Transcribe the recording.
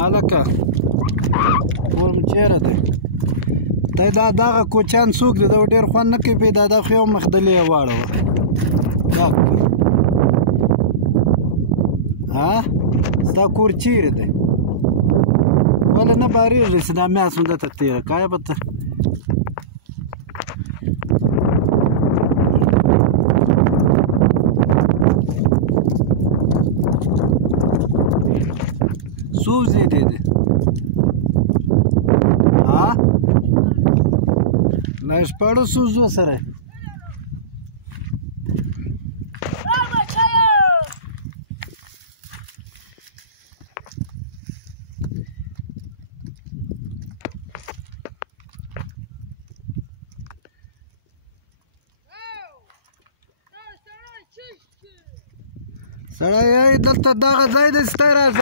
هلکه کور مو چېرې دی دی دغه کوچیان څوک دی دا ډېر خوند نه کوي دا خو یو مخدلې یې واړوه ها ستا کور چیرې دی ولې نه بارېږي چې دا میاشت مو دلته تېره کړه به ته څو زیږېدی دی ها له شپاړسو زو سره سړی دلته دغه ځای دی ستا راځه